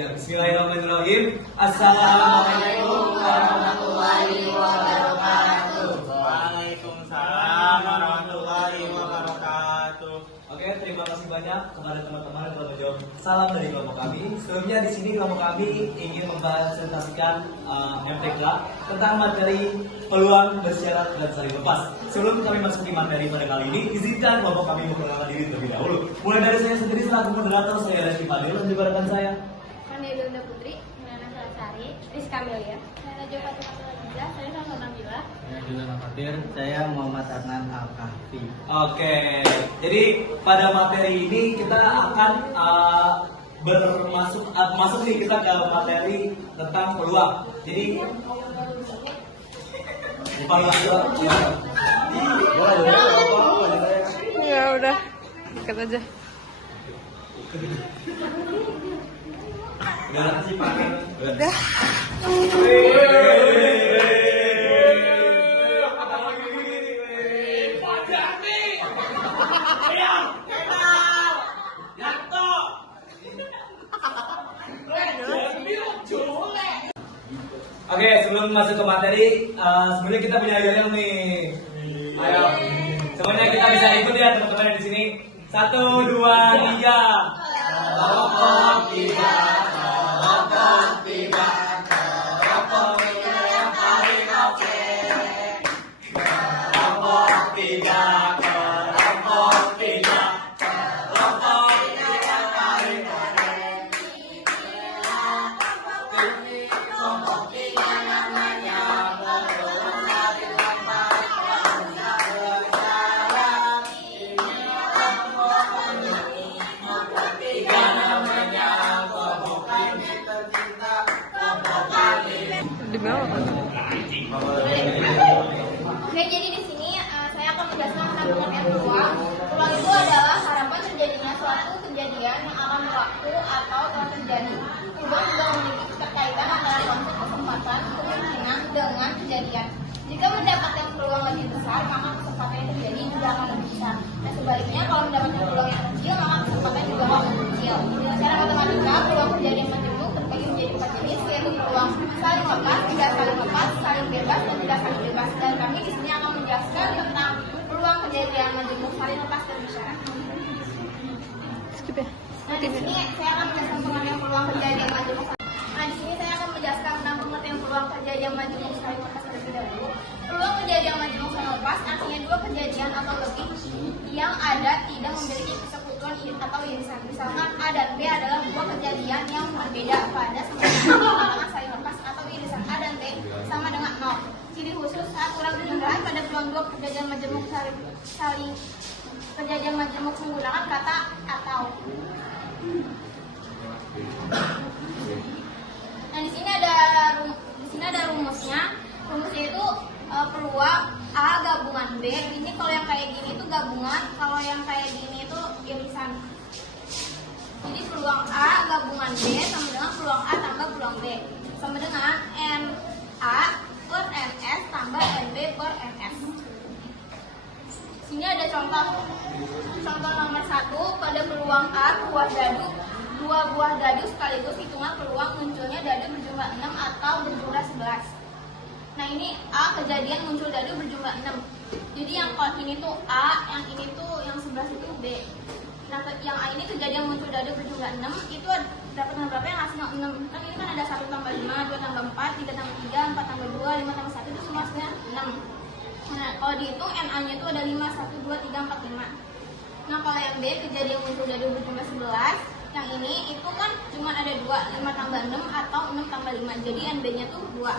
Bismillahirrahmanirrahim. Assalamualaikum warahmatullahi wabarakatuh. Waalaikumsalam warahmatullahi wabarakatuh. Oke, terima kasih banyak kepada teman-teman yang telah menjawab salam dari kelompok kami. Sebelumnya di sini kelompok kami ingin mempresentasikan MTK tentang materi peluang bersyarat dan saling lepas. Sebelum kami masuk di materi pada kali ini, izinkan kelompok kami memperkenalkan diri terlebih dahulu. Mulai dari saya sendiri selaku moderator, saya Reski Fadil, dan juga rekan saya Nanda Putri, Nana Salasari, Rizka Amelia, Nana Joko Fatimah, saya Nana Nabila. Saya juga Fatir, saya Muhammad Adnan Al-Kahfi. Oke, jadi pada materi ini kita akan masuk nih kita ke materi tentang peluang. Jadi Ya udah, ikat aja. Udah. Oke, sebelum masuk ke materi, sebenarnya kita punya yel nih. Ayo, semuanya kita bisa ikut ya teman-teman yang di sini. 1, 2, 3. Rokok tidak, rokok tidak, rokok yang paling oke. Rokok tidak, rokok tidak, rokok yang paling oke. Rokok tidak namanya Di bawah kan? Oke, jadi di sini saya akan menjelaskan tentang pengertian peluang. Peluang itu adalah harapan terjadinya suatu kejadian yang akan berlaku atau telah terjadi. Peluang juga memiliki keterkaitan antara konsep kesempatan, kemungkinan dengan kejadian. Jika mendapatkan peluang lebih besar, maka kesempatan yang terjadi juga akan lebih besar. Dan sebaliknya, kalau mendapatkan peluang yang kecil, maka kesempatan juga akan lebih kecil. Secara matematika, peluang kejadian majemuk terbagi menjadi 4 jenis, yaitu peluang saling lepas, tidak saling lepas, saling bebas, dan tidak saling bebas. Dan kami di sini akan menjelaskan tentang peluang kejadian majemuk, saling lepas, dan bersyarat. Skip ya. Nah, di sini saya akan menjelaskan pengertian peluang kejadian majemuk. Nah, di sini saya akan menjelaskan tentang pengertian peluang kejadian majemuk saling lepas terlebih dahulu. Peluang kejadian majemuk saling lepas artinya dua kejadian atau lebih yang ada tidak memiliki persekutuan atau irisan. Misalkan A dan B adalah dua kejadian yang berbeda pada sama saling lepas atau irisan A dan B sama dengan 0. Ciri khusus saat kurang penjelasan pada peluang dua kejadian majemuk saling kejadian majemuk menggunakan kata atau. Nah, di sini ada rumusnya. Rumusnya itu peluang A gabungan B. Ini kalau yang kayak gini itu gabungan, kalau yang kayak gini itu irisan. Jadi peluang A gabungan B sama dengan peluang A tambah peluang B sama dengan NA per NS tambah NB per NS. Sini ada contoh. Contoh nomor 1, pada peluang A dua buah dadu sekaligus hitungan peluang munculnya dadu berjumlah 6 atau berjumlah 11. Nah, ini A kejadian muncul dadu berjumlah 6. Jadi yang ini tuh A, yang ini tuh yang 11 itu B. Nah, yang A ini kejadian muncul dadu berjumlah 6 itu dapat dengan berapa yang hasilnya 6. Kan ini kan ada 1 tambah 5, 2 tambah 4, 3 tambah 3, 4 tambah 2, 5 tambah 1 itu semua hasilnya 6. Nah, kalau dihitung NA-nya itu ada 5, 1, 2, 3, 4, 5. Nah, kalau yang B kejadian muncul dadu berjumlah 11, yang ini itu kan cuma ada 2, 5 tambah 6 atau 6 tambah 5. Jadi NB-nya tuh 2.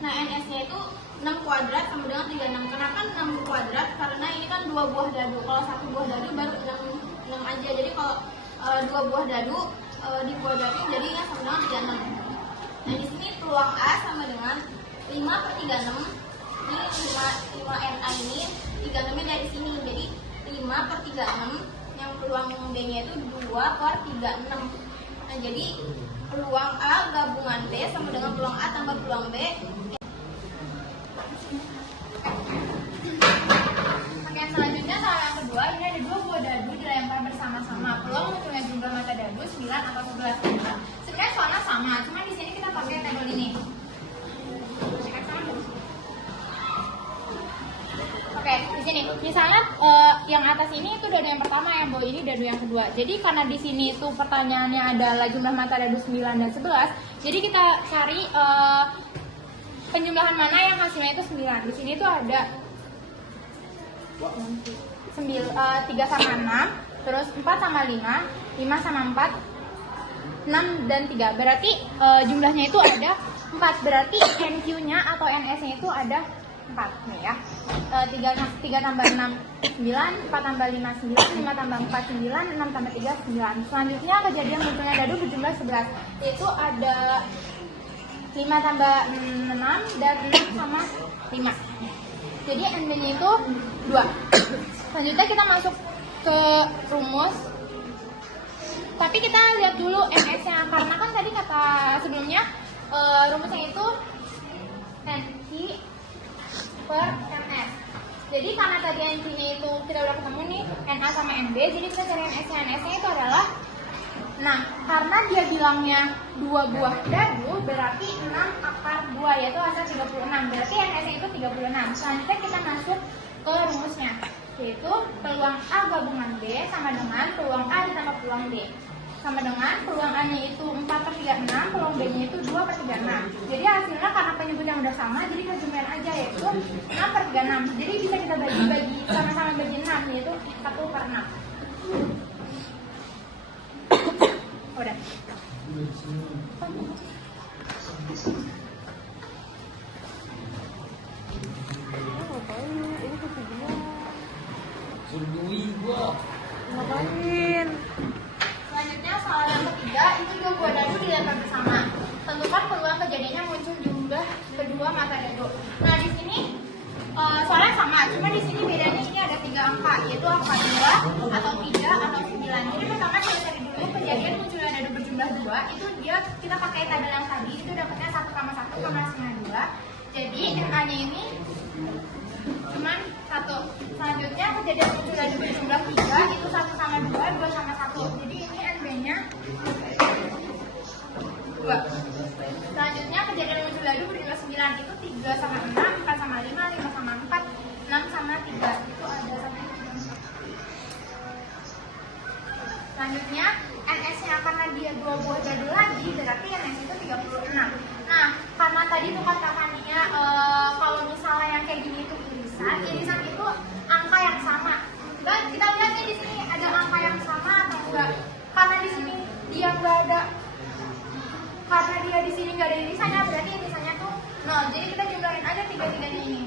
Nah, NS-nya itu 6 kuadrat sama dengan 36. Kenapa 6 kuadrat? Karena ini kan 2 buah dadu. Kalau 1 buah dadu baru 6 aja. Jadi kalau 2 buah dadu dikuadratin jadinya sama dengan 36. Nah, di sini peluang A sama dengan 5 per 36. Ini 5 NA ini 36-nya dari sini. Jadi 5 per 36. Yang peluang B-nya itu 2 per 36. Nah, jadi peluang A gabungan B sama dengan peluang A tambah peluang B. Oke, selanjutnya soal yang kedua, ini ada 2 buah dadu dilempar bersama-sama. Peluang munculnya jumlah mata dadu 9 atau 11. Sebenarnya sama, cuma di sini kita pakai tabel ini. Oke, di sini misalnya yang atas ini itu dadu yang pertama, yang bawah ini dadu yang kedua. Jadi karena di sini itu pertanyaannya adalah jumlah mata dadu 9 dan 11, jadi kita cari penjumlahan mana yang hasilnya itu 9. Di sini tuh ada 3 sama 6, terus 4 sama 5, 5 sama 4, 6 dan 3. Berarti jumlahnya itu ada 4. Berarti NQ-nya atau NS-nya itu ada 4 nih ya. 3 tambah 6 9, 4 tambah 5 9, 5 tambah 4 9, 6 tambah 3 9. Selanjutnya kejadian munculnya dadu berjumlah 11, yaitu ada 5 tambah 6 dan 6 sama 5. Jadi NB-nya itu 2. Selanjutnya kita masuk ke rumus. Tapi kita lihat dulu NS-nya, karena kan tadi kata sebelumnya rumusnya itu NQ per NS. Jadi karena tadi NQ-nya itu kita udah ketemu nih NA sama NB, jadi kita cari NS-nya. NS-nya itu adalah, nah karena dia bilangnya 2 buah dadu, berarti 6 akar 2, yaitu hasil 36. Berarti NS-nya itu 36. Selanjutnya kita masuk ke rumusnya, yaitu peluang A gabungan B sama dengan peluang A ditambah peluang D, sama dengan peluang A-nya itu 4/36, peluang B-nya itu 2/36. Jadi hasilnya karena penyebutnya udah sama, jadi kita jumlahin aja, yaitu 6/36. Jadi bisa kita bagi-bagi, sama-sama bagi 6, yaitu 1/6. Udah. Ngapain? Selanjutnya soal yang ketiga, itu 2 buah dadu dilempar bersama. Tentukan peluang kejadiannya muncul jumlah kedua mata dadu. Nah di sini soalnya sama, cuma di sini bedanya ini ada 3 angka, yaitu angka 2 atau 3 atau 9. Jadi pertama kita cari dulu kejadian munculnya dadu berjumlah 2, itu dia kita pakai tabel yang tadi, itu dapatnya 1 sama 1 sama hasilnya 2. Jadi NA-nya ini cuman 1. Selanjutnya kejadian muncul dadu berjumlah 3, itu 1 sama 2, 2 sama 1. Jadi ini NB-nya 2. Selanjutnya kejadian muncul dadu berjumlah 9, itu 3 sama 6, 4 sama 5, 5 sama 4, 6 sama 3. Itu ada sampai 3. Selanjutnya NS-nya karena dia 2 buah dadu lagi, berarti NS itu 36. Nah, karena tadi tuh katakannya kalau misalnya yang kayak gini itu irisan itu angka yang sama. Kita lihat nih di sini ada angka yang sama atau enggak? Karena di sini dia nggak ada, karena dia di sini nggak ada irisannya, berarti irisannya tuh 0. Jadi kita jumlahin aja 3-3-nya ini.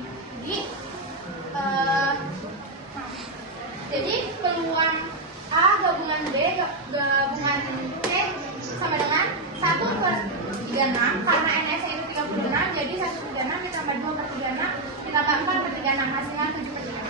Jadi peluang A gabungan B gabungan C sama dengan 1/36, karena NS itu 36, jadi 1/36 ditambah 2/36 ditambah 4/36, hasilnya 7/36.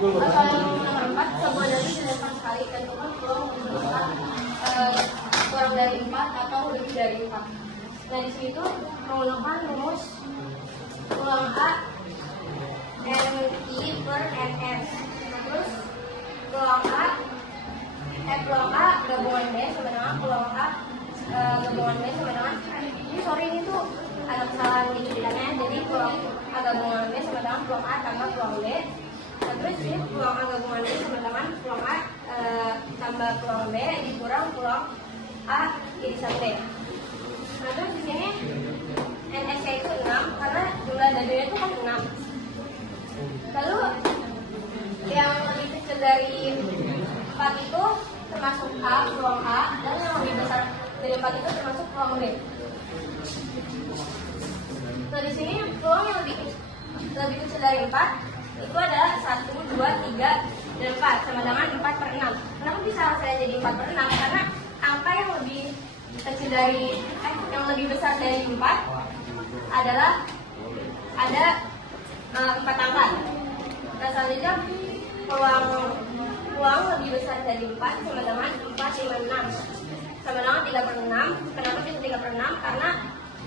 Soal nomor 4, sebuah dadu dilempar sekali dan kurang dari 4 atau lebih dari 4. Nah di sini tuh menggunakan rumus peluang A NI per NS. Terus peluang A gabungan B sama dengan peluang A gabungan B sama dengan, ini tuh ada kesalahan di ceritanya. Jadi peluang A gabungan B sama dengan peluang A tambah peluang B. Nah, terus ini peluang A gabungan B sama dengan peluang A tambah peluang B dikurang peluang A irisan B. Nah terus di sini NS-nya itu 6 karena jumlah dadunya itu kan 6. Lalu yang lebih kecil dari 4 itu termasuk A, peluang A, dan yang lebih besar dari 4 itu termasuk peluang B. Nah di sini peluang yang lebih kecil dari 4 itu adalah 1, 2, 3, dan 4 sama dengan 4/6. Kenapa bisa saya jadi 4/6? Karena angka yang lebih kecil dari yang lebih besar dari 4 adalah ada 4 angka. Nah selanjutnya peluang lebih besar dari 4 sama dengan 4/6 sama dengan 3/6. Kenapa bisa 3/6? Karena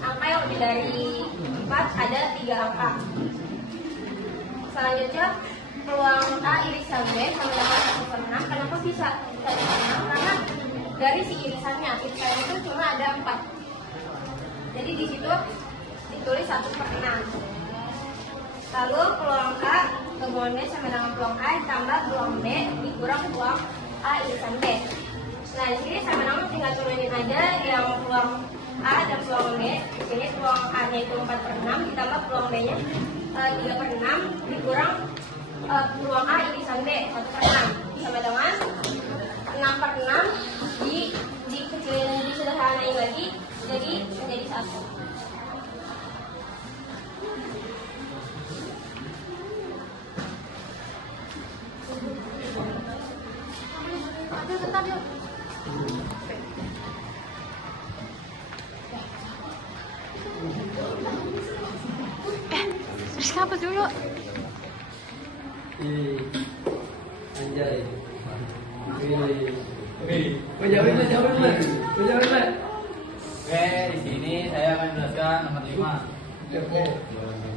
angka yang lebih dari 4 ada 3 angka. Selanjutnya, peluang A irisan B sama dengan 1/6. Kenapa bisa 1/6? Karena dari si irisannya itu cuma ada 4. Jadi di situ ditulis 1/6. Lalu peluang A gabungan B sama dengan peluang A ditambah peluang B dikurang peluang A irisan B. Nah, di sini sama dengan tinggal turunin aja yang peluang A dan peluang B. Di sini peluang A-nya itu 4/6 ditambah peluang B-nya 3/6 dikurang peluang A irisan B 1/6 sama dengan 6/6 dikecilin, disederhanain lagi jadi menjadi 1. Aduh, bentar yuk. Terus apa dulu? Anjay. Oke, di sini saya akan menjelaskan nomor 5.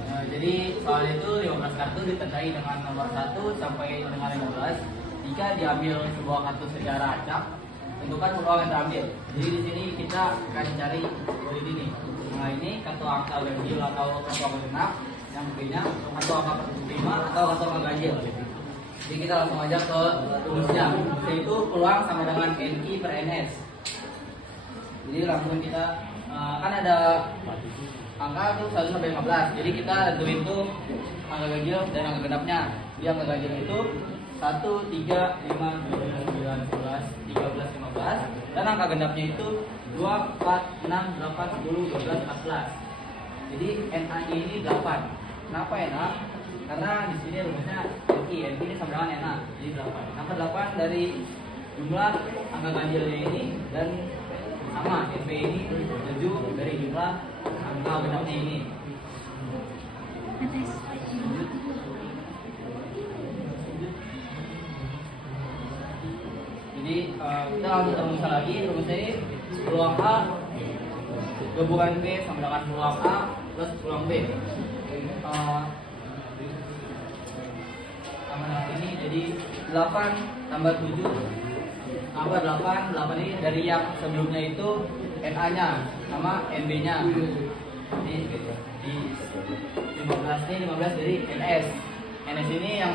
Nah, jadi soal itu 15 kartu ditandai dengan nomor 1 sampai dengan 15. Jika diambil sebuah kartu secara acak, tentukan peluang yang terambil. Jadi di sini kita akan cari dari ini. Nah, ini kartu angka ganjil atau kartu angka genap, yang B-nya kartu angka prima atau kartu angka ganjil. Jadi kita langsung aja ke rumusnya, yaitu peluang sama dengan NI per NS. Jadi langsung kita kan ada angka tuh 1 sampai 15. Jadi kita tentuin tuh angka ganjil dan angka genapnya. Jadi angka ganjil itu 1, 3, 5, 7, 9, 11, 13, 15. Dan angka genapnya itu 2, 4, 6, 8, 10, 12, 14. Jadi NA-nya ini 8. Kenapa NA? Karena di sini rumusnya NI ini sama dengan NA, jadi 8. Angka 8 dari jumlah angka ganjilnya ini dan sama NP ini 7 dari jumlah angka genapnya ini. Jadi kita langsung rumuskan lagi. Rumusnya ini peluang A gabungan B sama dengan peluang A plus peluang B. Sama dengan ini jadi 8 tambah 7 tambah 8. 8 ini dari yang sebelumnya itu NA-nya sama NB-nya. Jadi di 15 ini 15 dari NS. NS ini yang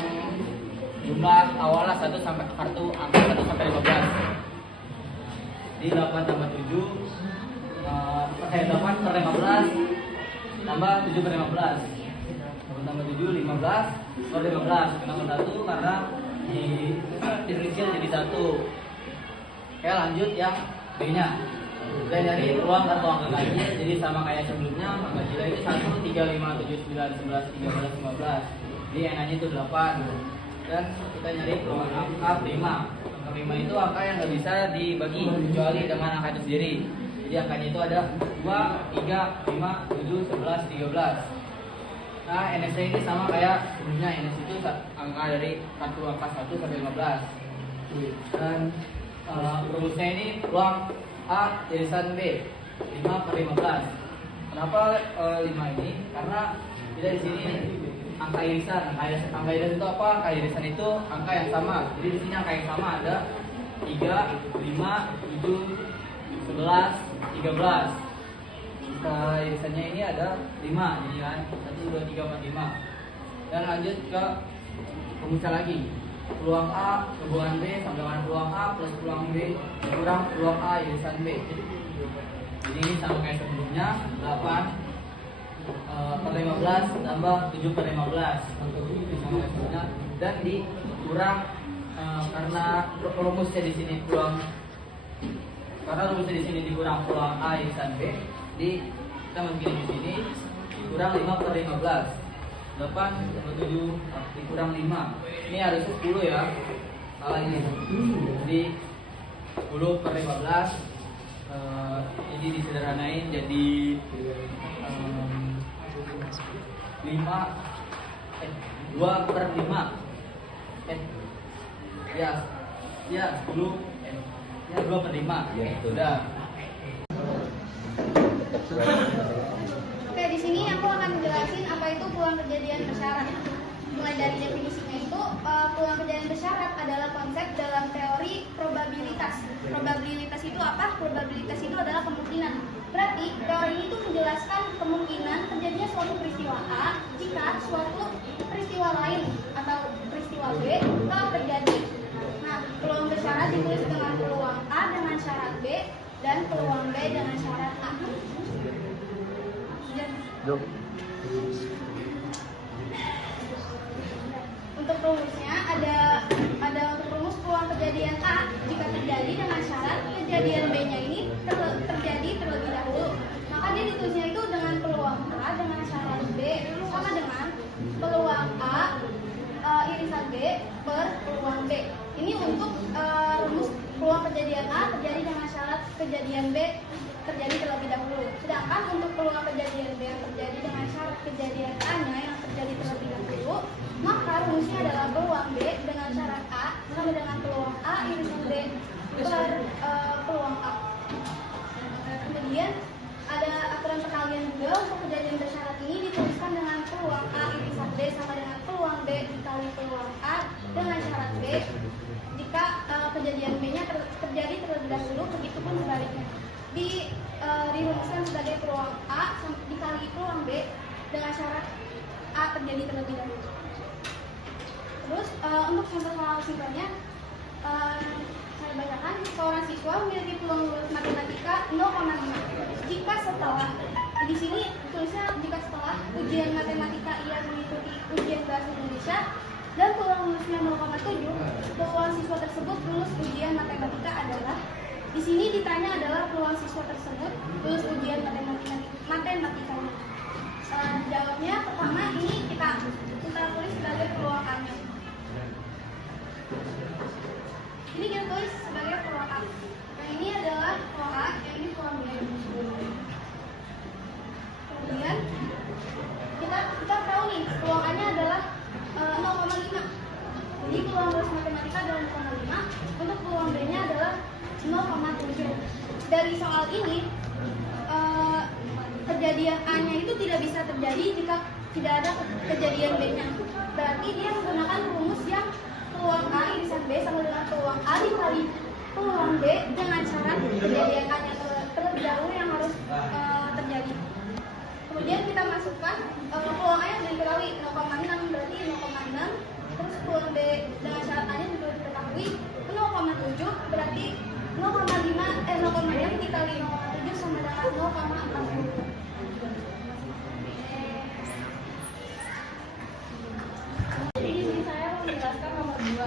jumlah awalnya 1 sampai kartu angka 1 sampai 15. Di 8 tambah 7 8 per 15 tambah 7 per 15. 8 tambah 7 15 per 15. Kenapa 1? Karena dikecil jadi 1. Oke, lanjut yang B-nya. Kita nyari peluang kartu angka ganjil, jadi sama kayak sebelumnya. Angka ganjil itu 1, 3, 5, 7, 9, 11, 13, 15. Jadi NA-nya itu 8. Dan kita nyari peluang angka prima. Angka prima itu angka yang nggak bisa dibagi kecuali dengan angka itu sendiri. Jadi angkanya itu ada 2, 3, 5, 7, 11, 13. Nah, NS ini sama kayak sebelumnya. NS itu angka dari kartu angka 1 sampai 15. Dan rumusnya ini peluang A irisan B 5 per 15. Kenapa 5 ini? Karena kita di sini angka irisan. Angka irisan itu apa? Angka irisan itu angka yang sama. Jadi di sini angka yang sama ada 3, 5, 7, 11, 13. Angka irisannya ini ada 5. Jadi kan 1, 2, 3, 4, 5. Dan lanjut ke rumusnya lagi. Peluang A gabungan B sama dengan peluang A plus peluang B kurang peluang A irisan B. Jadi ini sama kayak sebelumnya 8 per 15 tambah 7 per 15 sama kayak sebelumnya, dan dikurang karena rumusnya di sini dikurang peluang A irisan B. Jadi kita masukin di sini dikurang 5 per 15. 8 tambah 7 dikurang 5. Ini harusnya 10 ya. Salah ini. Jadi 10 per 15 ini disederhanain jadi 2 per 5. Ya 10 ya 2 per 5. Sudah. mulai dari definisinya itu, peluang kejadian bersyarat adalah konsep dalam teori probabilitas. Probabilitas itu apa? Probabilitas itu adalah kemungkinan. Berarti teori itu menjelaskan kemungkinan terjadinya suatu peristiwa A jika suatu peristiwa lain atau peristiwa B telah terjadi. Nah, peluang bersyarat ditulis dengan peluang A dengan syarat B dan peluang B dengan syarat A. Untuk rumusnya ada untuk rumus peluang kejadian A jika terjadi dengan syarat kejadian B-nya ini terjadi terlebih dahulu. Maka dia ditulisnya itu dengan peluang A dengan syarat B sama dengan peluang A irisan B per peluang B. Ini untuk rumus peluang kejadian A terjadi dengan syarat kejadian B terjadi terlebih dahulu. Sedangkan untuk peluang kejadian B yang terjadi dengan syarat kejadian A-nya yang terjadi terlebih dahulu, maka rumusnya adalah peluang B dengan syarat A sama dengan peluang A irisan B per peluang A. Kemudian ada aturan perkalian juga untuk kejadian bersyarat ini dituliskan dengan peluang A irisan B sama dengan peluang B dikali peluang A dengan syarat B jika kejadian B-nya terjadi terlebih dahulu, begitupun sebaliknya. Dirumuskan sebagai peluang A dikali peluang B dengan syarat A terjadi terlebih dahulu. Terus untuk contoh soal simpelnya, saya bacakan. Seorang siswa memiliki peluang lulus matematika 0,5 jika setelah, di sini tulisnya jika setelah ujian matematika ia mengikuti ujian bahasa Indonesia dan peluang lulusnya 0,7, peluang siswa tersebut lulus ujian matematika adalah, di sini ditanya adalah peluang siswa tersebut lulus ujian matematikanya. Jawabnya pertama ini kita tulis sebagai peluang A-nya. Ini kita tulis sebagai peluang A. Yang ini adalah peluang A, yang ini peluang B. Kemudian kita tahu nih peluang A-nya adalah 0,5. Jadi peluang lulus matematika adalah 0,5. Untuk peluang B-nya adalah 0,7. Dari soal ini kejadian A-nya itu tidak bisa terjadi jika tidak ada kejadian B-nya. Berarti dia menggunakan rumus yang peluang A irisan B sama dengan peluang A dikali peluang B dengan syarat kejadian A-nya terlebih dahulu yang harus terjadi. Kemudian kita masukkan peluang A yang diketahui 0,6 berarti 0,6. Terus peluang B dengan syarat A-nya juga diketahui 0,7 berarti 0,6 dikali 0,7 sama dengan 0,40. Jadi di sini saya menjelaskan nomor 2.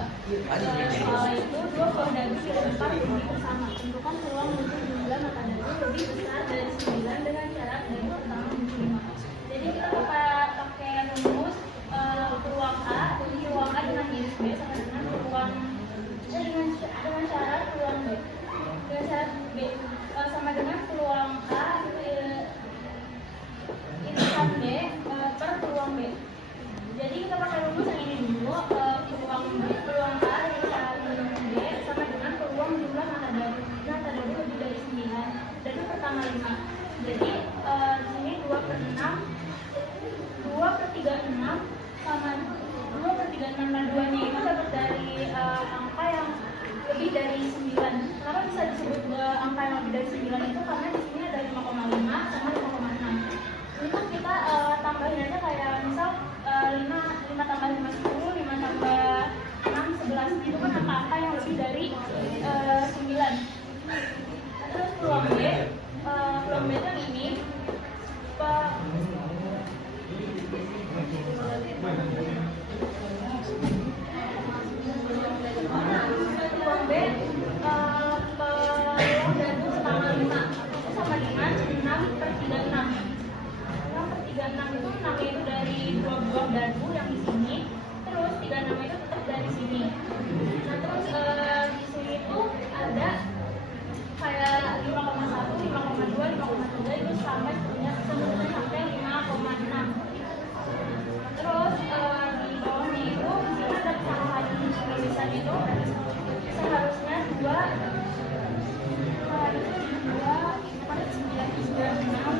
Soal itu dua peluang dadu dilempar bumi bersama. Tentukan peluang untuk jumlah mata dadu lebih besar dari 9 dengan syarat dadu pertama muncul 5. Jadi kita pakai rumus peluang A, jadi peluang A dengan iris B sama dengan peluang dengan syarat peluang B. Dengan syarat B sama dengan peluang A irisan B per peluang B. Jadi kita pakai rumus yang ini dulu, peluang A irisan B sama dengan peluang jumlah mata dadu lebih dari 9, dadu pertama 5. Jadi di sini 2/36 sama 2/36, nah 2-nya itu dapat dari angka yang lebih dari 9. Kenapa bisa disebut angka yang lebih dari 9 itu? Karena di sini ada 5,5 sama 5,6. Ini kan kita tambahin aja kayak misal 5 tambah 5 10, 5 tambah 6 11. Itu kan angka-angka yang lebih dari 9. Terus peluang B itu yang ini. Peluang B peluang dadu setengah 5 itu sama dengan 6/36. 6/36 itu 6 itu dari 2 buah dadu yang di sini, terus 36 itu tetap dari sini. Nah terus di sini itu ada kayak 5,1, 5,2, 5,3 itu sampai seterusnya sampai 5,6. Terus di bawahnya itu kita ada kesalahan tulisan itu seharusnya 2 pada 9,96.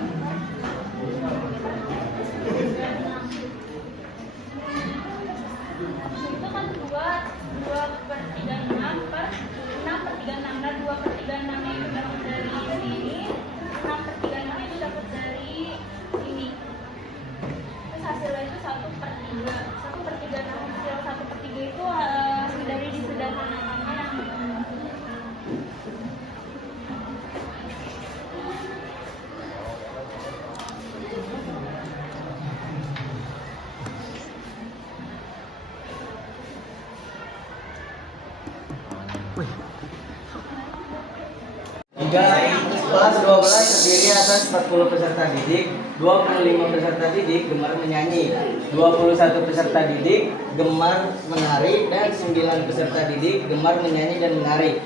Kelas 12 terdiri atas 40 peserta didik, 25 peserta didik gemar menyanyi, 21 peserta didik gemar menari, dan 9 peserta didik gemar menyanyi dan menari.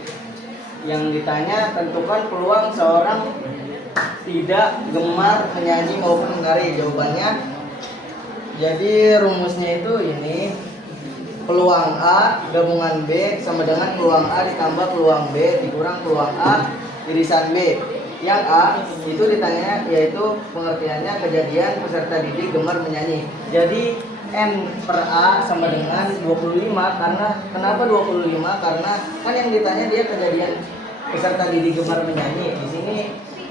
Yang ditanya, tentukan peluang seorang tidak gemar menyanyi maupun menari. Jawabannya, jadi rumusnya itu ini. Peluang A gabungan B sama dengan peluang A ditambah peluang B dikurang peluang A irisan B. Yang A itu ditanya yaitu pengertiannya kejadian peserta didik gemar menyanyi. Jadi N per A sama dengan 25. Karena kenapa 25? Karena kan yang ditanya dia kejadian peserta didik gemar menyanyi. Di sini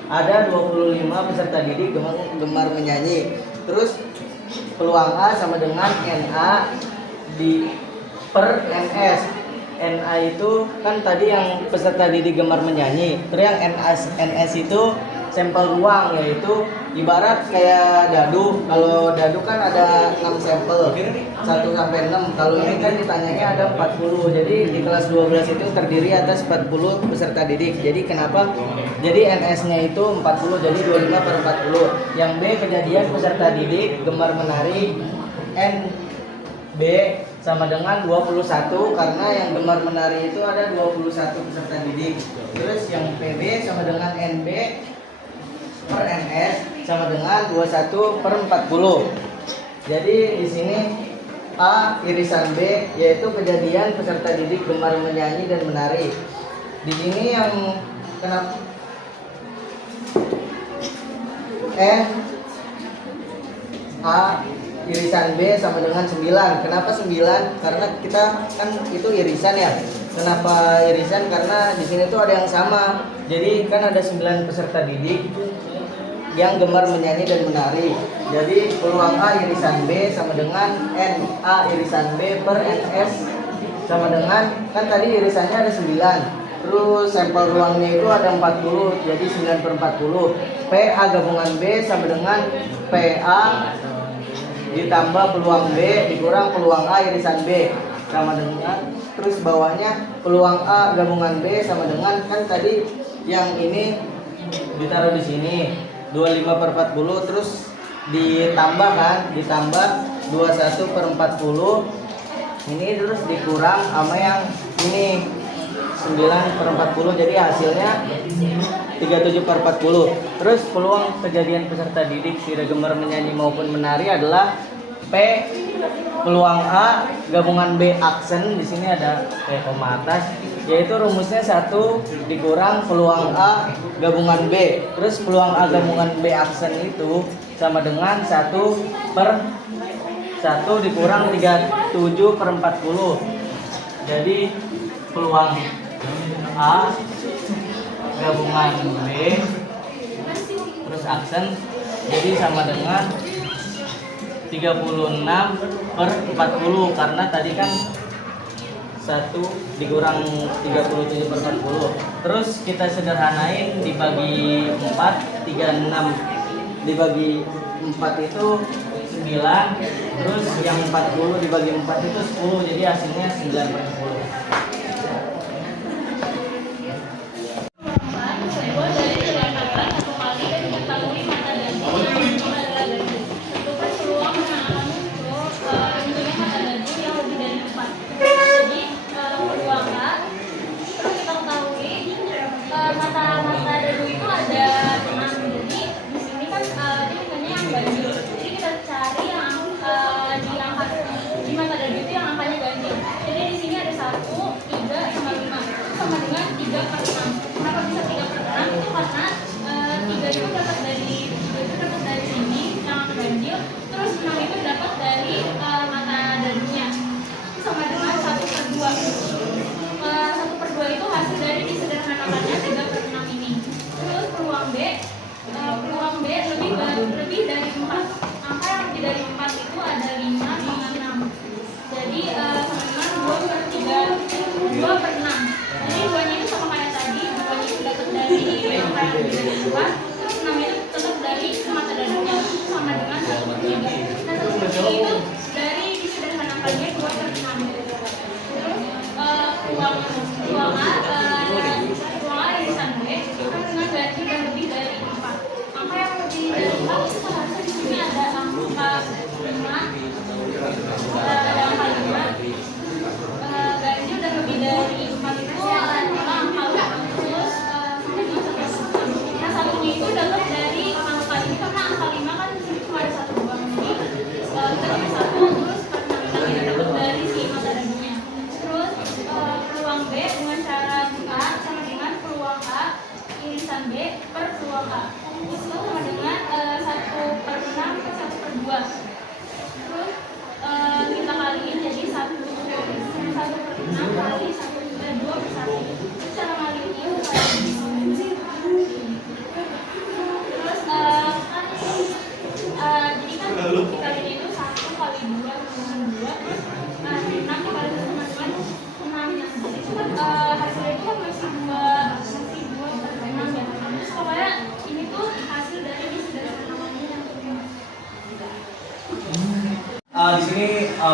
ada 25 peserta didik gemar menyanyi. Terus peluang A sama dengan NA di per NS. NA itu kan tadi yang peserta didik gemar menyanyi. Terus yang NS itu sampel ruang, yaitu ibarat kayak dadu. Kalau dadu kan ada 6 sampel 1 sampai 6. Kalau ini kan ditanyanya ada 40. Jadi di kelas 12 itu terdiri atas 40 peserta didik. Jadi kenapa? Jadi NS-nya itu 40, jadi 25 per 40. Yang B kejadian peserta didik gemar menari. NB sama dengan 21 karena yang gemar menari itu ada 21 peserta didik. Terus yang PB sama dengan NB per NS sama dengan 21 per 40. Jadi di sini A irisan B yaitu kejadian peserta didik gemar menyanyi dan menari. Di sini yang kenapa N A irisan B sama dengan 9. Kenapa 9? Karena kita kan itu irisan ya. Kenapa irisan? Karena di sini tuh ada yang sama. Jadi kan ada 9 peserta didik yang gemar menyanyi dan menari. Jadi peluang A irisan B sama dengan N A irisan B per NS sama dengan, kan tadi irisannya ada 9. Terus sampel ruangnya itu ada 40, jadi 9 per 40. PA gabungan B sama dengan PA ditambah peluang B dikurang peluang A irisan B sama dengan, terus bawahnya peluang A gabungan B sama dengan, kan tadi yang ini ditaruh di sini 25 per 40, terus ditambah kan, ditambah 21 per 40 ini, terus dikurang sama yang ini 9 per 40, jadi hasilnya 37 per 40. Terus peluang kejadian peserta didik tidak gemar menyanyi maupun menari adalah P peluang A gabungan B aksen, di sini ada P koma atas, yaitu rumusnya 1 dikurang peluang A gabungan B. Terus peluang A gabungan B aksen itu sama dengan 1 per 1 dikurang 37 per 40. Jadi peluang A gabungan B terus aksen jadi sama dengan 36 per 40, karena tadi kan 1 dikurang 37 per 40. Terus kita sederhanain, dibagi 4, 36 dibagi 4 itu 9, terus yang 40 dibagi 4 itu 10, jadi hasilnya 9 per 10.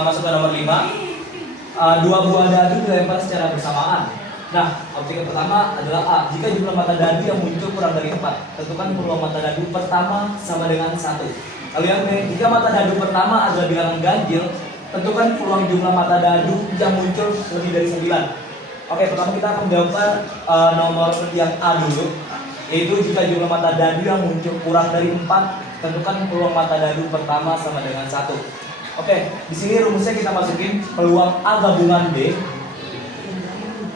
masuk ke nomor 5. Dua buah dadu dilempar secara bersamaan. Nah, objek yang pertama adalah A. Jika jumlah mata dadu yang muncul kurang dari 4, tentukan peluang mata dadu pertama sama dengan 1. Lalu yang B, jika mata dadu pertama adalah bilangan ganjil, tentukan peluang jumlah mata dadu yang muncul lebih dari 9. Oke, pertama kita akan menjawab nomor yang A dulu, yaitu jika jumlah mata dadu yang muncul kurang dari 4, tentukan peluang mata dadu pertama sama dengan 1. Oke, di sini rumusnya kita masukin peluang A gabungan B,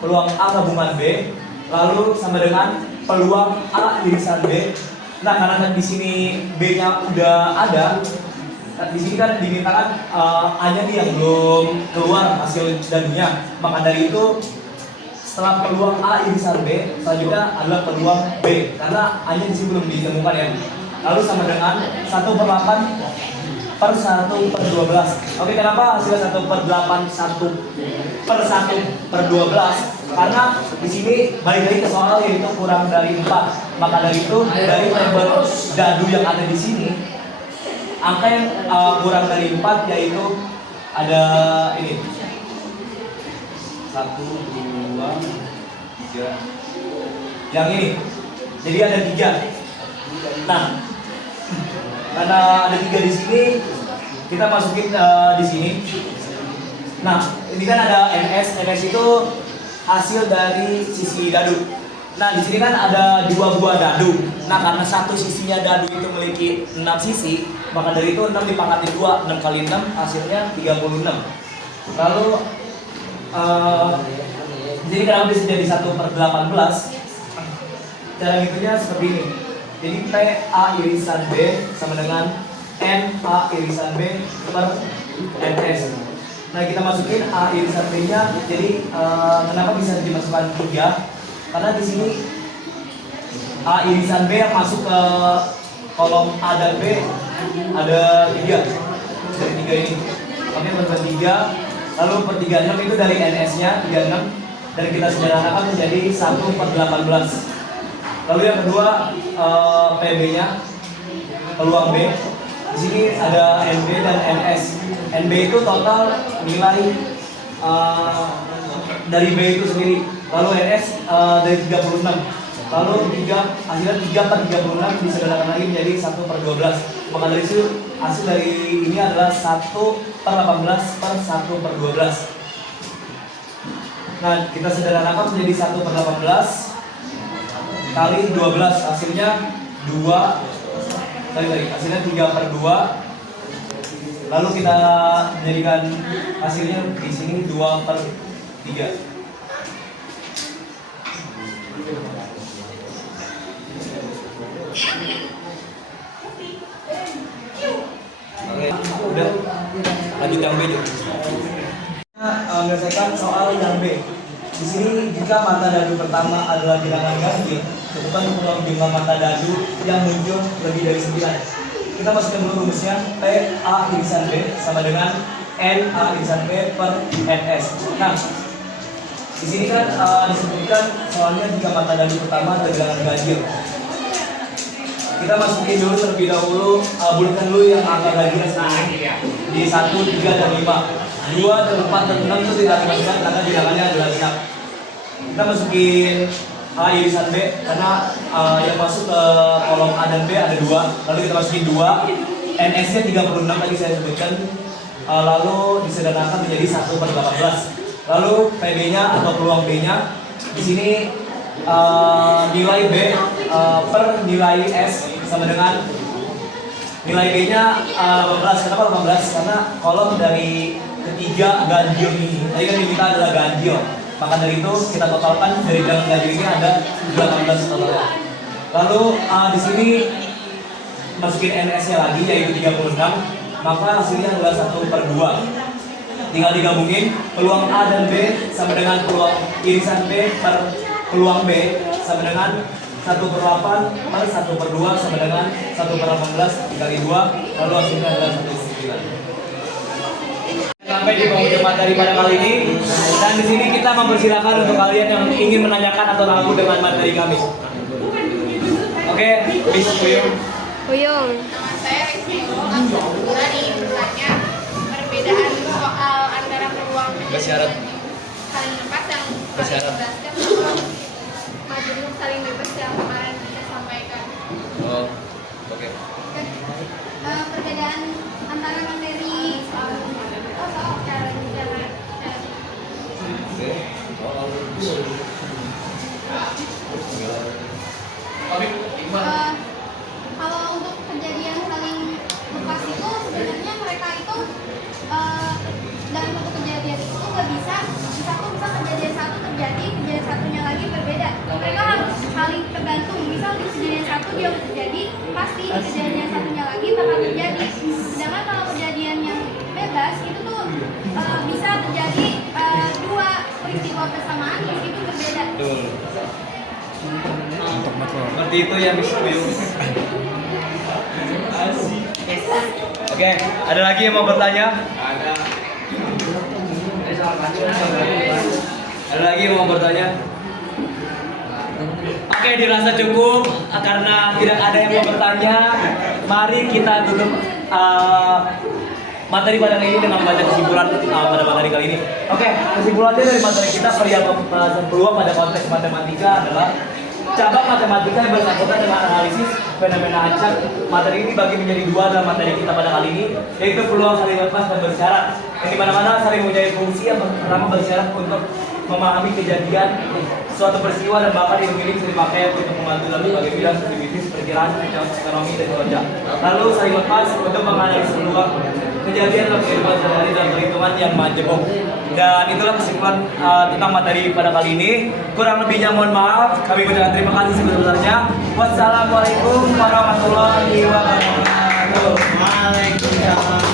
peluang A gabungan B, lalu sama dengan peluang A irisan B. Nah, karena di sini B-nya udah ada, di sini kan dimintakan A-nya nih yang belum keluar hasil dadunya. Maka dari itu setelah peluang A irisan B, selanjutnya adalah peluang B, karena A-nya di sini belum ditemukan ya. Lalu sama dengan 1/8 per 1/12. Oke, kenapa hasilnya 1/8 1/1/12? Karena di sini balik lagi ke soal yaitu kurang dari 4. Maka dari itu dari tabel dadu yang ada di sini, angka yang kurang dari 4 yaitu ada ini 1, 2, 3, yang ini. Jadi ada 3. Nah, karena ada 3 di sini, kita masukin di sini. Nah, ini kan ada NS. NS itu hasil dari sisi dadu. Nah, di sini kan ada 2 buah dadu. Nah, karena satu sisinya dadu itu memiliki 6 sisi, maka dari itu 6 dipangkatin 2, 6 kali 6 hasilnya 36. Lalu di sini kenapa bisa jadi 1/18? Cara ngitungnya seperti ini. Jadi P A irisan B sama dengan N A irisan B per NS. Nah, kita masukin A irisan B-nya. Jadi kenapa bisa dimasukkan 3? Karena di sini A irisan B yang masuk ke kolom A dan B ada 3 dari 3 ini. Oke, per 3. Lalu per 36 itu dari NS-nya 36, dan kita sederhanakan menjadi 1/18. Lalu yang kedua PB-nya, peluang B. Di sini ada NB dan NS. NB itu total nilai dari B itu sendiri. Lalu NS dari 36. Lalu hasilnya 3/36 disederhanakan lagi menjadi 1/12. Maka dari itu hasil dari ini adalah 1/18 per 1/12. Nah, kita sederhanakan menjadi 1/18 kali 12, hasilnya 2 kali hasilnya 3/2. Lalu kita menjadikan hasilnya di sini 2/3. Oke, udah. Lanjut yang B dulu. Menyelesaikan soal yang B. Di sini jika mata dadu pertama adalah bilangan ganjil, tentukan peluang jumlah mata dadu yang muncul lebih dari 9. Kita masukkan dulu rumusnya. P A irisan B sama dengan N A irisan B per NS. Nah, di sini kan disebutkan soalnya jika mata dadu pertama adalah bilangan ganjil. Kita masukin dulu terlebih dahulu, bulatkan dulu yang angka ganjilnya di 1, 3, dan 5. 2, dan 4, dan 6 itu tidak dimasukkan karena bilangannya adalah genap. Kita masukin A irisan B karena yang masuk ke kolom A dan B ada 2. Lalu kita masukin 2. NS-nya 36 tadi saya sebutkan. Lalu disederhanakan menjadi 1/18. Lalu PB-nya atau peluang B-nya di sini nilai B per nilai S sama dengan nilai B-nya 18. Kenapa 18? Karena kolom dari ketiga ganjil ini, tadi kan diminta adalah ganjil. Maka dari itu kita totalkan dari dalam ganjil ini ada 18 total. Lalu di sini masukin NS-nya lagi yaitu 36, maka hasilnya adalah 1/2. Tinggal digabungin peluang A dan B sama dengan peluang irisan B per peluang B sama dengan 1/8 per 1/2 sama dengan 1/18 dikali 2, lalu hasilnya adalah 1/9. Sampai di penghujung materi pada kali ini, dan di sini kita mempersilahkan untuk kalian yang ingin menanyakan atau ragu dengan materi kami. Oke, Miss Uyung. Uyung. Nama saya Rizky. Aku ingin bertanya perbedaan perbedaan soal antara peluang Bersyarat. saling lepas yang Bersyarat. jelaskan bahwa majemuk saling bebas yang kemarin kita sampaikan. Oh, oke. Perbedaan antara materi soal cara bicara. Kalau untuk kejadian saling lepas itu sebenarnya mereka itu dalam satu kejadian itu nggak bisa kejadian satu terjadi, kejadian satunya lagi berbeda. Mereka harus saling tergantung. Misal di kejadian satu dia udah terjadi, pasti di kejadian satunya lagi bakal terjadi. Sedangkan kalau kejadian yang bebas itu tuh bisa terjadi dua peristiwa bersamaan meskipun berbeda. Betul. Seperti itu ya Miss Biu. Oke, ada lagi yang mau bertanya? Ada lagi yang mau bertanya? Oke, dirasa cukup karena tidak ada yang mau bertanya. Mari kita tutup materi pada kali ini dengan membaca kesimpulan pada materi kali ini. Oke, kesimpulannya dari materi kita perihal pembahasan peluang pada konteks matematika adalah cabang matematika yang bersangkutan dengan analisis fenomena acak. Materi ini bagi menjadi dua dalam materi kita pada kali ini, yaitu peluang saling lepas dan bersyarat. Yang dimana-mana saling mempunyai fungsi yang pertama bersyarat untuk memahami kejadian suatu peristiwa dan bahkan ilmu ini bisa dipakai untuk membantu dalam berbagai bidang seperti bisnis, perkiraan, ekonomi, dan kerja. Lalu saling lepas untuk menganalisis peluang kejadian dalam kehidupan sehari-hari dan perhitungan yang majemuk. Dan itulah kesimpulan tentang materi pada kali ini. Kurang lebihnya mohon maaf. Kami ucapkan terima kasih sebesar-besarnya. Wassalamualaikum warahmatullahi wabarakatuh. Waalaikumsalam.